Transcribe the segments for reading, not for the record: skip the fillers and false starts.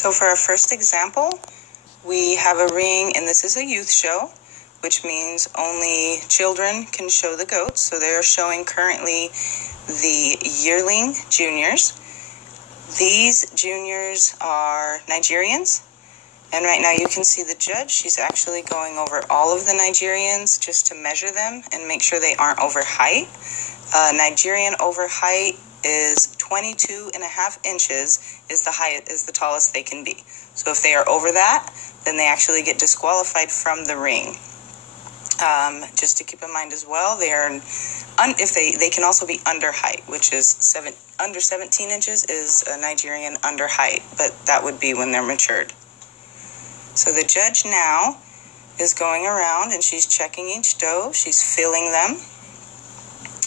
So for our first example, we have a ring, and this is a youth show, which means only children can show the goats. So they're showing currently the yearling juniors. These juniors are Nigerians, and right now you can see the judge. She's actually going over all of the Nigerians just to measure them and make sure they aren't over height. Nigerian over height is 22 and a half inches is the tallest they can be. So if they are over that, then they actually get disqualified from the ring. Just to keep in mind as well, they can also be under height, which is under 17 inches is a Nigerian under height, but that would be when they're matured. So the judge now is going around and she's checking each doe. She's feeling them.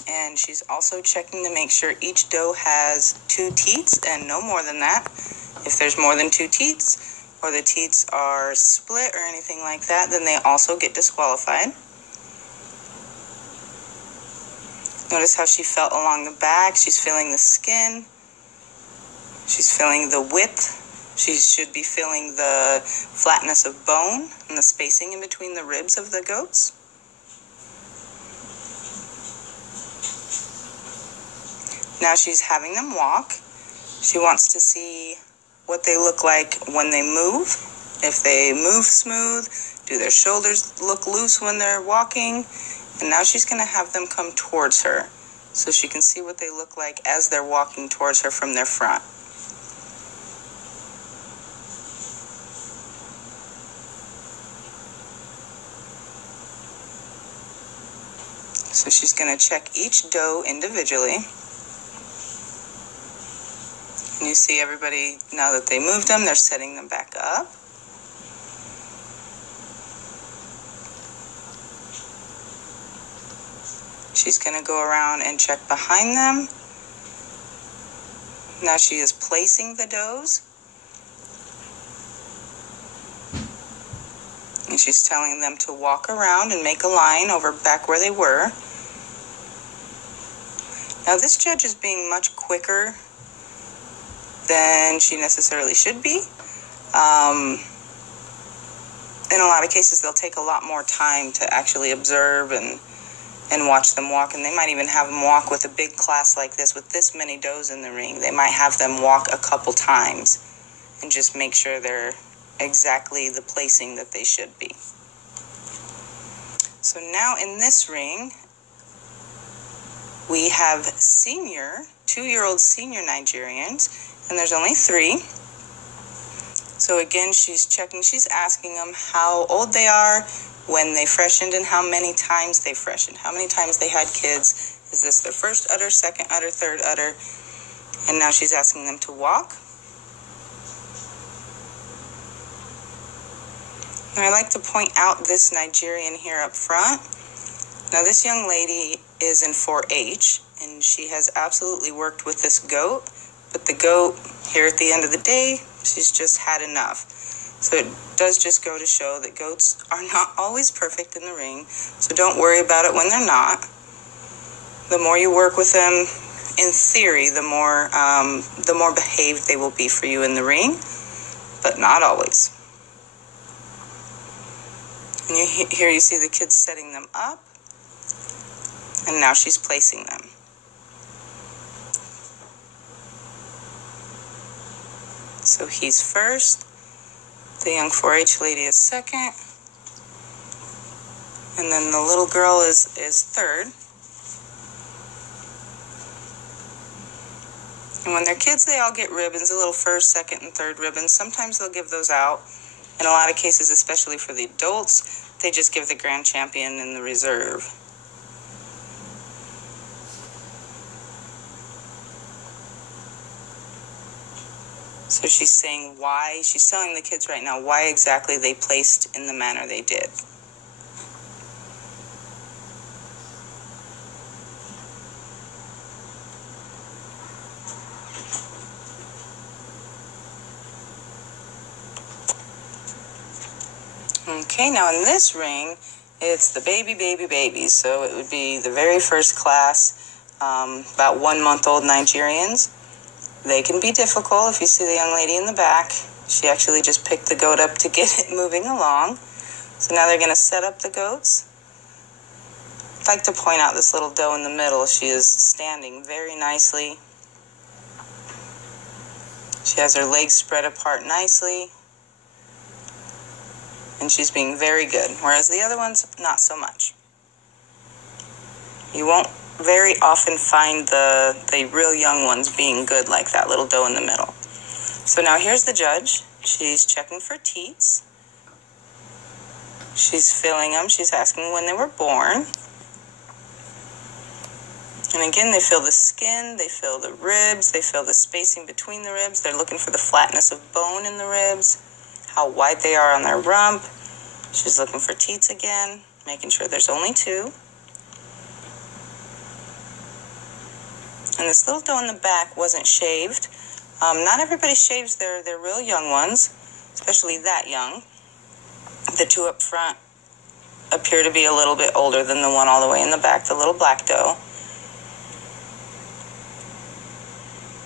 And she's also checking to make sure each doe has 2 teats and no more than that. If there's more than 2 teats or the teats are split or anything like that, then they also get disqualified. Notice how she felt along the back. She's feeling the skin. She's feeling the width. She should be feeling the flatness of bone and the spacing in between the ribs of the goats. Now she's having them walk. She wants to see what they look like when they move. If they move smooth, do their shoulders look loose when they're walking? And now she's going to have them come towards her so she can see what they look like as they're walking towards her from their front. So she's going to check each doe individually. And you see everybody, now that they moved them, they're setting them back up. She's going to go around and check behind them. Now she is placing the does. And she's telling them to walk around and make a line over back where they were. Now this judge is being much quicker than she necessarily should be. In a lot of cases, they'll take a lot more time to actually observe and watch them walk, and they might even have them walk with a big class like this with this many does in the ring. They might have them walk a couple times and just make sure they're exactly the placing that they should be. So now in this ring, we have 2-year-old senior Nigerians, and there's only 3. So again, she's checking, she's asking them how old they are, when they freshened, and how many times they freshened, how many times they had kids. Is this their first udder, second udder, third udder? And now she's asking them to walk. Now I like to point out this Nigerian here up front. Now this young lady is in 4-H, and she has absolutely worked with this goat. But the goat, here at the end of the day, she's just had enough. So it does just go to show that goats are not always perfect in the ring. So don't worry about it when they're not. The more you work with them, in theory, the more behaved they will be for you in the ring, but not always. And here you see the kids setting them up, and now she's placing them. So he's first, the young 4-H lady is second, and then the little girl is third. And when they're kids, they all get ribbons, a little first, second, and third ribbons. Sometimes they'll give those out. In a lot of cases, especially for the adults, they just give the grand champion and the reserve. So she's saying why, she's telling the kids right now why exactly they placed in the manner they did. Okay, now in this ring, it's the babies. So it would be the very first class, about 1-month-old Nigerians. They can be difficult if you see the young lady in the back. She actually just picked the goat up to get it moving along. So now they're going to set up the goats. I'd like to point out this little doe in the middle. She is standing very nicely. She has her legs spread apart nicely. And she's being very good, whereas the other ones, not so much. You won't very often find the real young ones being good like that little doe in the middle. So now here's the judge. She's checking for teats. She's filling them. She's asking when they were born. And again, they feel the skin, they feel the ribs, they feel the spacing between the ribs. They're looking for the flatness of bone in the ribs, how wide they are on their rump. She's looking for teats again, making sure there's only 2. And this little doe in the back wasn't shaved. Not everybody shaves their real young ones, especially that young. The 2 up front appear to be a little bit older than the one all the way in the back, the little black doe.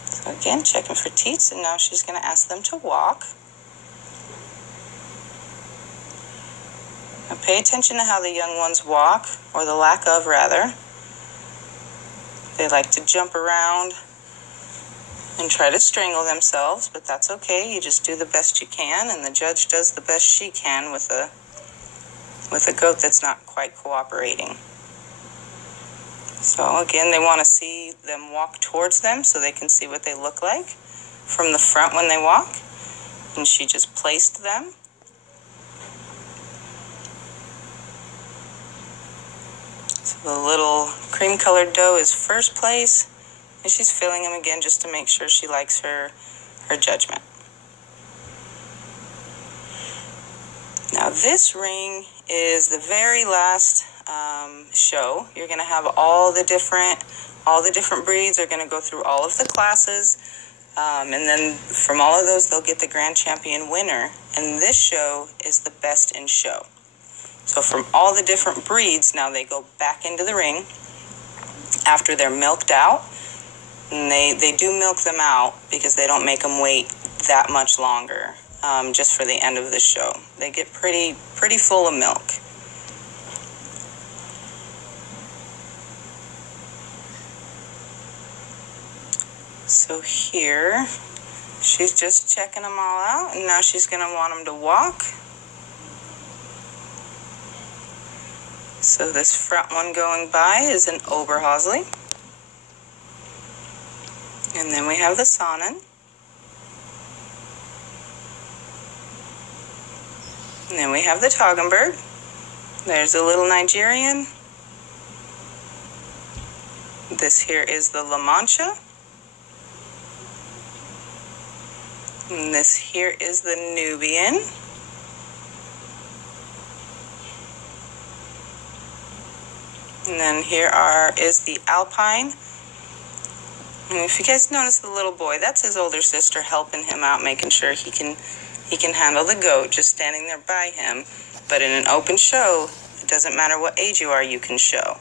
So again, checking for teats, and now she's going to ask them to walk. Now pay attention to how the young ones walk, or the lack of, rather. They like to jump around and try to strangle themselves, but that's okay. You just do the best you can, and the judge does the best she can with a goat that's not quite cooperating. So again, they want to see them walk towards them so they can see what they look like from the front when they walk. And she just placed them. So the little cream-colored doe is first place. And she's filling them again just to make sure she likes her judgment. Now this ring is the very last show. You're going to have all the different breeds are going to go through all of the classes. And then from all of those, they'll get the grand champion winner. And this show is the best in show. So from all the different breeds, now they go back into the ring after they're milked out. And they do milk them out because they don't make them wait that much longer, just for the end of the show. They get pretty full of milk. So here, she's just checking them all out, and now she's going to want them to walk. So this front one going by is an Oberhausley. And then we have the Saanen. And then we have the Toggenburg. There's a little Nigerian. This here is the La Mancha. And this here is the Nubian. And then here is the Alpine. And if you guys notice the little boy, that's his older sister helping him out, making sure he can handle the goat, just standing there by him. But in an open show, it doesn't matter what age you are, you can show.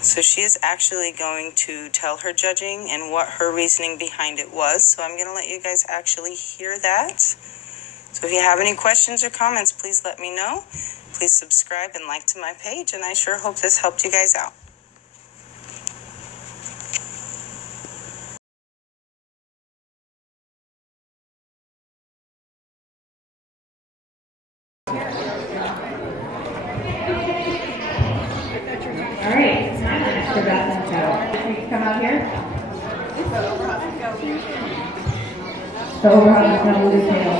So she is actually going to tell her judging and what her reasoning behind it was. So I'm going to let you guys actually hear that. So if you have any questions or comments, please let me know. Please subscribe and like to my page, and I sure hope this helped you guys out. All right, it's time for extra bathroom show. You can come out here. The overhauling show blue tail.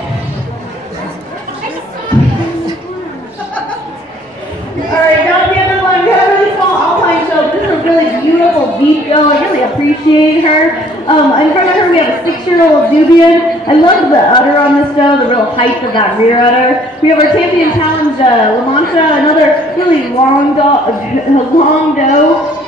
Alright, down the other one, we have a really small Alpine show. This is a really beautiful deep doe. I really appreciate her. In front of her, we have a 6-year-old Nubian. I love the udder on this doe, the real height of that rear udder. We have our Champion Challenge La Mancha, another really long doe.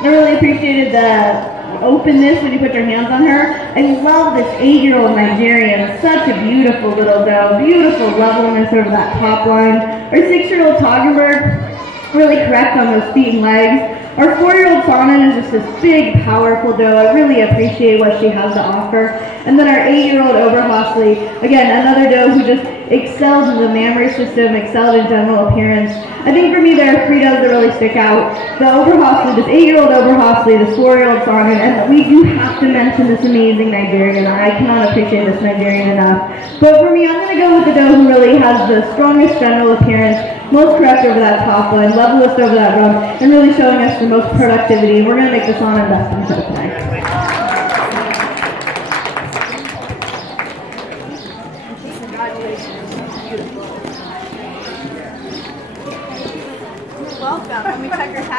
I really appreciated the openness when you put your hands on her. I love this 8-year-old Nigerian. Such a beautiful little doe. Beautiful levelness over that top line. Our 6-year-old Toggenburg, really correct on those feet and legs. Our 4-year-old Sonnen is just this big, powerful doe. I really appreciate what she has to offer. And then our 8-year-old Oberhasli, again, another doe who just excelled in the mammary system, excelled in general appearance. I think for me there are 3 does that really stick out. The Oberhasli, this 8-year-old Oberhasli, this 4-year-old Sonnen, and we do have to mention this amazing Nigerian. I cannot appreciate this Nigerian enough. But for me, I'm going to go with the doe who really has the strongest general appearance, most correct over that top line, levelest over that rump, and really showing us the most productivity. We're going to make this on and best in show tonight. Welcome. Let me check your hat.